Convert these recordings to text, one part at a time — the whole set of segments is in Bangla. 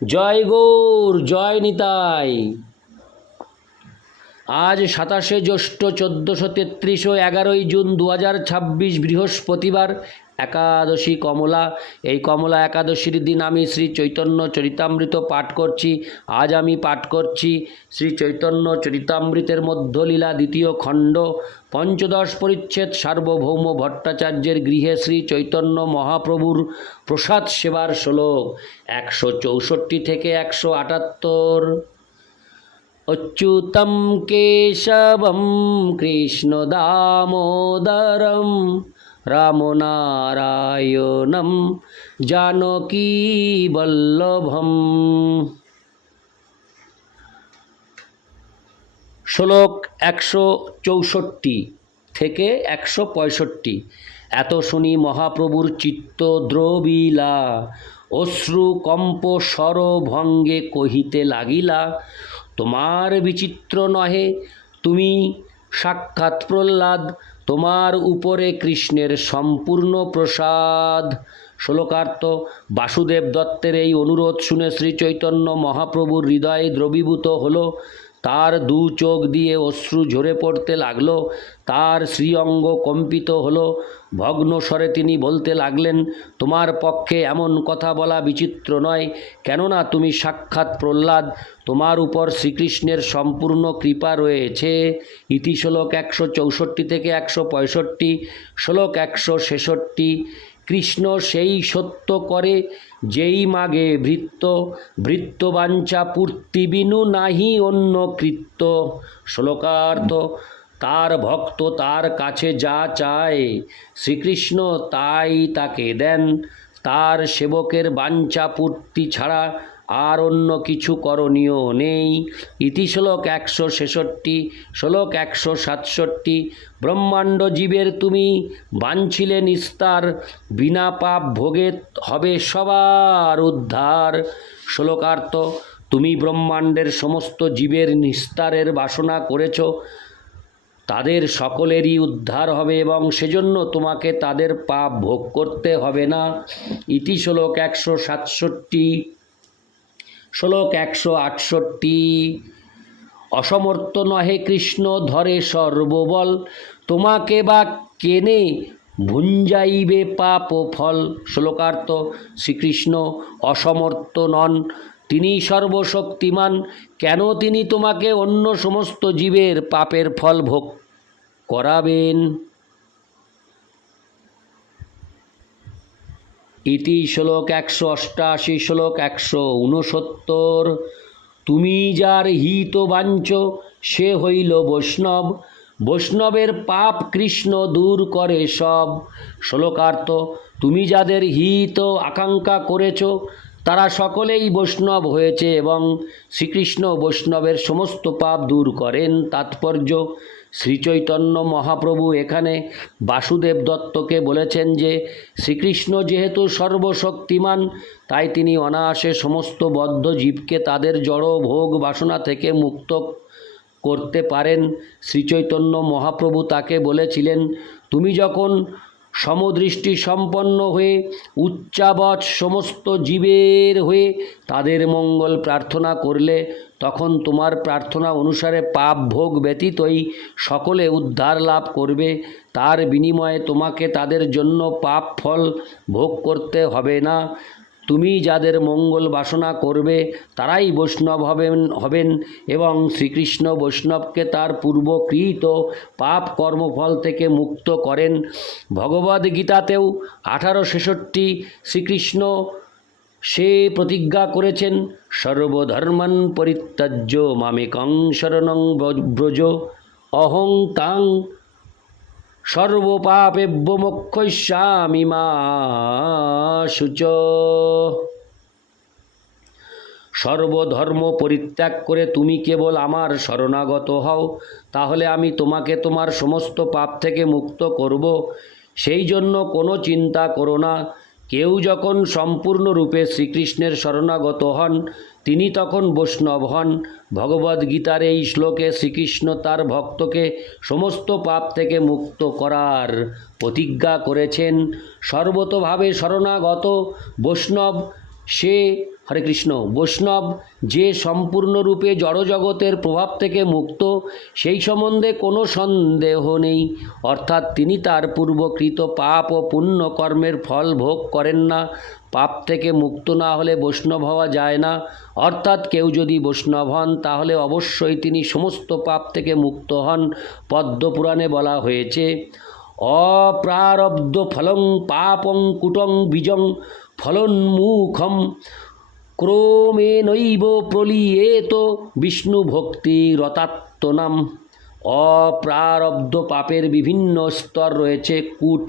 জয় গৌর, জয় নিতাই। আজ 27শে জ্যৈষ্ঠ 1433 ও 11ই জুন 2026 বৃহস্পতিবার, একাদশী কমলা। এই কমলা একাদশীর দিন আমি শ্রী চৈতন্য চরিতামৃত পাঠ করছি। আজ আমি পাঠ করছি শ্রী চৈতন্য চরিতামৃতের মধ্যলীলা দ্বিতীয় খণ্ড, পঞ্চদশ পরিচ্ছেদ, সার্বভৌম ভট্টাচার্যের গৃহে শ্রী চৈতন্য মহাপ্রভুর প্রসাদ সেবার শ্লোক 164 থেকে 178। অচ্যুতম কেশবম কৃষ্ণ দামোদরম রামনারায়ণম জানকী বল্লভম। শ্লোক 164 থেকে 165। এত শুনি মহাপ্রভুর চিত্ত দ্রবিলা, অশ্রু কম্প স্বরভঙ্গে কহিতে লাগিলা, তোমার বিচিত্র নহে, তুমি সাক্ষাৎ প্রহ্লাদ, তোমার উপরে কৃষ্ণের সম্পূর্ণ প্রসাদ। শ্লোকার্থ। বাসুদেব দত্তের এই অনুরোধ শুনে শ্রী চৈতন্য মহাপ্রভুর হৃদয় দ্রবীভূত হল, তার দু চোখ দিয়ে অশ্রু ঝরে পড়তে লাগল, তার শ্রীঅঙ্গ কম্পিত হল। ভগ্ন স্বরে তিনি বলতে লাগলেন, তোমার পক্ষে এমন কথা বলা বিচিত্র নয়, কেননা তুমি সাক্ষাৎ প্রহ্লাদ, তোমার উপর শ্রীকৃষ্ণের সম্পূর্ণ কৃপা রয়েছে। ইতি শ্লোক 164 থেকে 165। শ্লোক 166। কৃষ্ণ সেই সত্য করে যেই মাগে ভৃত্য, ভৃত্যবাঞ্ছা পূর্তি বিনু নাহি অন্য কৃত্য। শ্লোকার্থ। তার ভক্ত তার কাছে যা চায় শ্রীকৃষ্ণ তাই তাকে দেন, তার সেবকের বাঞ্ছা পূর্তি ছাড়া আর অন্য কিছু করণীয় নেই। ইতি শ্লোক 166। শ্লোক 167। ব্রহ্মাণ্ড জীবের তুমি বাঞ্ছিলে নিস্তার, বিনা পাপ ভোগে হবে সবার উদ্ধার। শ্লোকার্থ। তুমি ব্রহ্মাণ্ডের সমস্ত জীবের নিস্তারের বাসনা করেছ, তাদের সকলেরই উদ্ধার হবে এবং সেজন্য তোমাকে তাদের পাপ ভোগ করতে হবে না। ইতি শ্লোক 167। শ্লোক 168। অসমর্থ নহে কৃষ্ণ ধরে সর্ববল, তোমাকে বা কেনে ভুঞ্জাইবে পাপ ও ফল। শ্লোকার্থ। শ্রীকৃষ্ণ অসমর্থ নন, তিনি সর্বশক্তিমান, কেন তিনি তোমাকে অন্য সমস্ত জীবের পাপের ফল ভোগ করাবেন। ইতি শ্লোক 188। শ্লোক 169। তুমি যার হিত বাঞ্ছ সে হইল বৈষ্ণব, বৈষ্ণবের পাপ কৃষ্ণ দূর করে সব। শ্লোকার্থ। তুমি যাদের হিত আকাঙ্ক্ষা করেছ তারা সকলেই বৈষ্ণব হয়েছে এবং শ্রীকৃষ্ণ বৈষ্ণবের সমস্ত পাপ দূর করেন। তাৎপর্য। শ্রীচৈতন্য মহাপ্রভু এখানে বাসুদেব দত্তকে বলেছেন যে শ্রীকৃষ্ণ যেহেতু সর্বশক্তিমান, তাই তিনি অনায়াসে সমস্ত বদ্ধ জীবকে তাদের জড় ভোগ বাসনা থেকে মুক্ত করতে পারেন। শ্রীচৈতন্য মহাপ্রভু তাকে বলেছিলেন, তুমি যখন সমদৃষ্টি সম্পন্ন হয়ে উচ্চাবচ সমস্ত জীবের হয়ে তাদের মঙ্গল প্রার্থনা করলে, তখন তোমার প্রার্থনা অনুসারে পাপ ভোগ ব্যতীতই সকলে উদ্ধার লাভ করবে। তার বিনিময়ে তোমাকে তাদের জন্য পাপ ফল ভোগ করতে হবে না। তুমি যাদের মঙ্গল বাসনা করবে তারাই বৈষ্ণব হবেন এবং শ্রীকৃষ্ণ বৈষ্ণবকে তার পূর্বকৃত পাপ কর্মফল থেকে মুক্ত করেন। ভগবদ্গীতাতেও 1866 শ্রীকৃষ্ণ সে প্রতিজ্ঞা করেছেন, সর্বধর্মান পরিত্যাজ্য মামেকং শরণং ব্রজ, অহং তাং সর্বপাপেভ্যো মোক্ষয়িষ্যামি মা শুচঃ। সর্বধর্ম পরিত্যাগ করে তুমি কেবল আমার শরণাগত হও, তাহলে আমি তোমাকে তোমার সমস্ত পাপ থেকে মুক্ত করব। সেই জন্য কোনো চিন্তা করো না। কেউ যখন সম্পূর্ণরূপে শ্রীকৃষ্ণের শরণাগত হন তিনি তখন বৈষ্ণব হন। ভগবদ্গীতার এই শ্লোকে শ্রীকৃষ্ণ তার ভক্তকে সমস্ত পাপ থেকে মুক্ত করার প্রতিজ্ঞা করেছেন। সর্বতোভাবে শরণাগত বৈষ্ণব সে হরে কৃষ্ণ বৈষ্ণব যে সম্পূর্ণরূপে জড়জগতের প্রভাব থেকে মুক্ত, সেই সম্বন্ধে কোনো সন্দেহ নেই। অর্থাৎ তিনি তার পূর্বকৃত পাপ ও পুণ্য কর্মের ফল ভোগ করেন না। পাপ থেকে মুক্ত না হলে বৈষ্ণব হওয়া যায় না। অর্থাৎ কেউ যদি বৈষ্ণব হন তাহলে অবশ্যই তিনি সমস্ত পাপ থেকে মুক্ত হন। পদ্মপুরাণে বলা হয়েছে, অপ্রারব্ধ ফলং পাপং কুটং বীজং ফলোন্মুখম ক্রমেণৈব প্রলীয়েত বিষ্ণু ভক্তি রতাত্মনাম। অপ্রারব্ধ পাপের বিভিন্ন স্তর রয়েছে। কূট,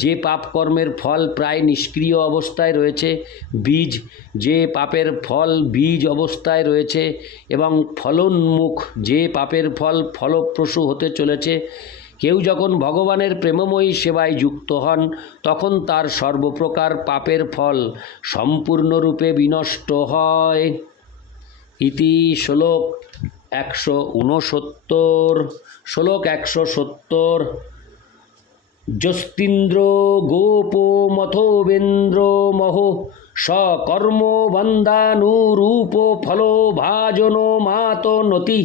যে পাপকর্মের ফল প্রায় নিষ্ক্রিয় অবস্থায় রয়েছে। বীজ, যে পাপের ফল বীজ অবস্থায় রয়েছে। এবং ফলোন্মুখ, যে পাপের ফল ফলপ্রসূ হতে চলেছে। কেউ যখন ভগবানের প্রেমময়ী সেবায় যুক্ত হন তখন তার সর্বপ্রকার পাপের ফল সম্পূর্ণরূপে বিনষ্ট হয়। ইতি শ্লোক 169। শ্লোক 170। যস্তীন্দ্র গোপো মথোবেন্দ্র মহো সকর্ম বন্দানুরূপ ফলো ভাজনো মাত নতি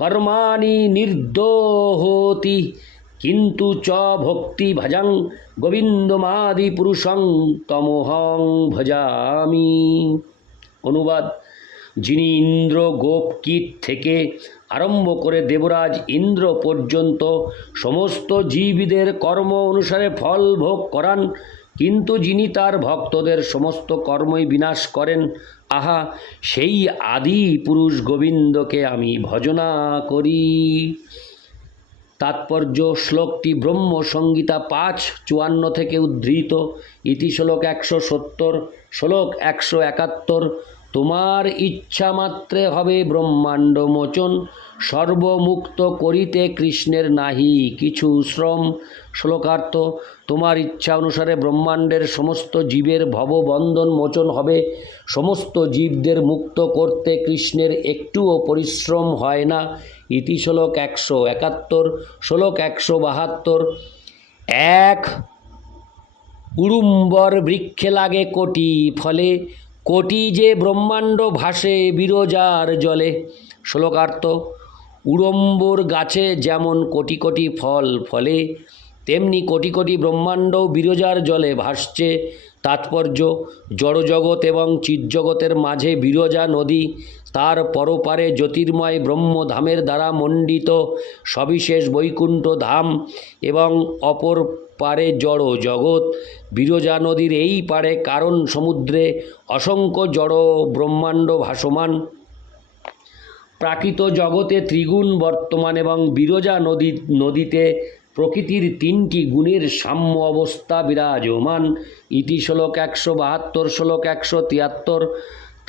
কর্মাণি নির্দোহতি কিন্তু চ ভক্তি ভজাং গোবিন্দমাদি পুরুষং তমহং ভজামি। অনুবাদ: যিনি ইন্দ্র গোপকীট থেকে আরম্ভ করে দেবরাজ ইন্দ্র পর্যন্ত সমস্ত জীবদের কর্ম অনুসারে ফল ভোগ করান, কিন্তু যিনি তার ভক্তদের সমস্ত কর্মই বিনাশ করেন, আহা, সেই আদি পুরুষ গোবিন্দকে আমি ভজনা করি। তাৎপর্য: শ্লোকটি ব্রহ্মসংহিতা 5:54 থেকে উদ্ধৃত। ইতি শ্লোক 170। শ্লোক 171। তোমার ইচ্ছা মাত্রে হবে ব্রহ্মাণ্ড মোচন, সর্বমুক্ত করিতে কৃষ্ণের নাহি কিছু শ্রম। শ্লোকার্থ: তোমার ইচ্ছা অনুসারে ব্রহ্মাণ্ডের সমস্ত জীবের ভববন্ধন মোচন হবে। সমস্ত জীবদের মুক্ত করতে কৃষ্ণের একটুও পরিশ্রম হয় না। ইতি শ্লোক 171। শ্লোক 172। এক উড়ুম্বর বৃক্ষে লাগে কোটি ফলে, কোটি যে ব্রহ্মাণ্ড ভাসে বিরজার জলে। শ্লোকার্থ: উড়ম্বর গাছে যেমন কোটি কোটি ফল ফলে, তেমনি কোটি কোটি ব্রহ্মাণ্ড বিরজার জলে ভাসছে। তাৎপর্য: জড়জগৎ এবং চিৎজগতের মাঝে বিরজা নদী, তার পরপারে জ্যোতির্ময় ব্রহ্মধামের দ্বারা মণ্ডিত সবিশেষ বৈকুণ্ঠ ধাম এবং অপর পারে জড় জগৎ। বিরজা নদীর এই পারে কারণ সমুদ্রে অসংখ্য জড় ব্রহ্মাণ্ড ভাসমান। প্রাকৃত জগতে ত্রিগুণ বর্তমান এবং বিরজা নদীতে প্রকৃতির 3টি গুণের সাম্য অবস্থা বিরাজমান। ইতি শ্লোক 172। শ্লোক 173।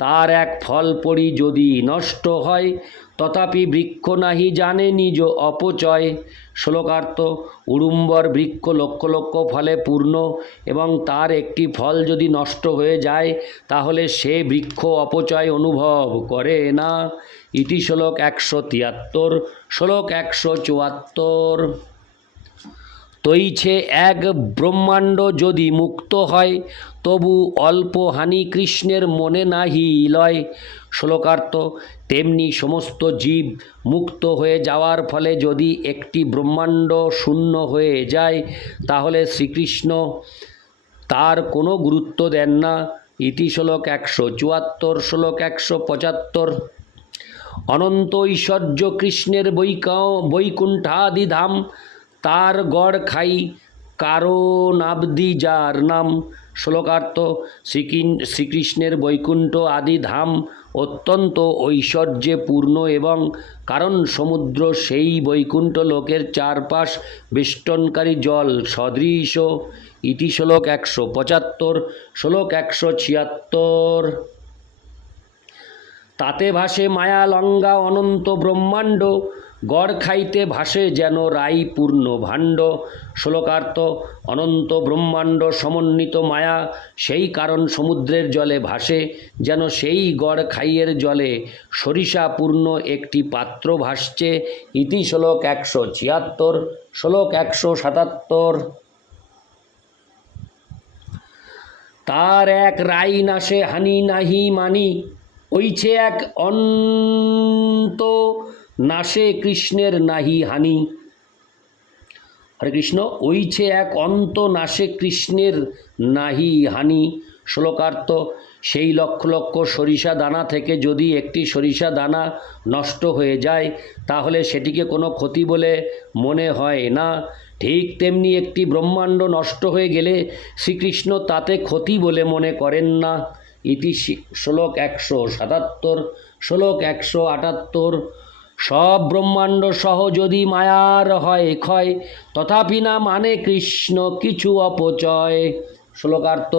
তার এক ফল পড়ি যদি নষ্ট হয়, তথাপি বৃক্ষ নাহি জানে নিজ অপচয়। শ্লোকার্থ: উড়ুম্বর বৃক্ষ লক্ষ লক্ষ ফলে পূর্ণ এবং তার একটি ফল যদি নষ্ট হয়ে যায় তাহলে সে বৃক্ষ অপচয় অনুভব করে না। ইতি শ্লোক 173। শ্লোক 174। তৈছে এক ব্রহ্মাণ্ড যদি মুক্ত হয়, তবু অল্প হানি কৃষ্ণের মনে নাহি লয়। শ্লোকার্থ: তেমনি সমস্ত জীব মুক্ত হয়ে যাওয়ার ফলে যদি একটি ব্রহ্মাণ্ড শূন্য হয়ে যায় তাহলে শ্রীকৃষ্ণ তার কোনো গুরুত্ব দেন না। ইতি শ্লোক 174। শ্লোক 175। অনন্ত ঐশ্বর্য কৃষ্ণের বৈকুণ্ঠাদি ধাম, তার গড় খাই কারণাবধি যার নাম। শ্লোকার্থ: শ্রীকৃষ্ণের বৈকুণ্ঠ আদি ধাম অত্যন্ত ঐশ্বর্যে পূর্ণ এবং কারণ সমুদ্র সেই বৈকুণ্ঠ লোকের চারপাশ বেষ্টনকারী জল সদৃশ। ইতি শ্লোক 175। শ্লোক 176। তাতে ভাসে মায়া লঙ্গা অনন্ত ব্রহ্মাণ্ড, গড় খাইতে ভাসে যেন রাই পূর্ণ ভাণ্ড। শ্লোকার্থ: অনন্ত ব্রহ্মাণ্ড সমন্বিত মায়া সেই কারণ সমুদ্রের জলে ভাসে যেন সেই গড় খাইয়ের জলে সরিষাপূর্ণ একটি পাত্র ভাসছে। ইতি শ্লোক 176। শ্লোক 177। তার এক রাই নাশে হানি নাহি মানি, ওইছে এক অন্ত নাশে কৃষ্ণের নাহি হানি। হরে কৃষ্ণ। ওইছে এক অন্ত নাশে কৃষ্ণের নাহি হানি। শ্লোকার্থ: সেই লক্ষ লক্ষ সরিষা দানা থেকে যদি একটি সরিষা দানা নষ্ট হয়ে যায় তাহলে সেটিকে কোনো ক্ষতি বলে মনে হয় না। ঠিক তেমনি একটি ব্রহ্মাণ্ড নষ্ট হয়ে গেলে শ্রীকৃষ্ণ তাতে ক্ষতি বলে মনে করেন না। ইতি শ্লোক 177। শ্লোক 178। সব ব্রহ্মাণ্ড সহ যদি মায়ার হয় ক্ষয়, তথাপি না মানে কৃষ্ণ কিছু অপচয়। শ্লোকার্থ: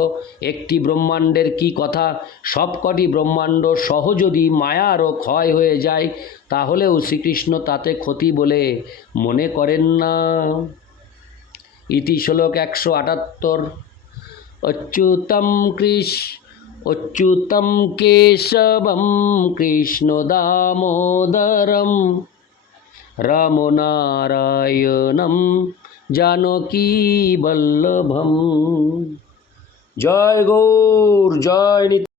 একটি ব্রহ্মাণ্ডের কি কথা, সবকটি ব্রহ্মাণ্ড সহ যদি মায়ারও ক্ষয় হয়ে যায় তাহলেও শ্রীকৃষ্ণ তাতে ক্ষতি বলে মনে করেন না। ইতি শ্লোক 178। অচ্যুতম কেশবম কৃষ্ণ দামোদরম রামনারায়ণম জানকী বল্লভম। জয় গৌর, জয় নিত্যানন্দ।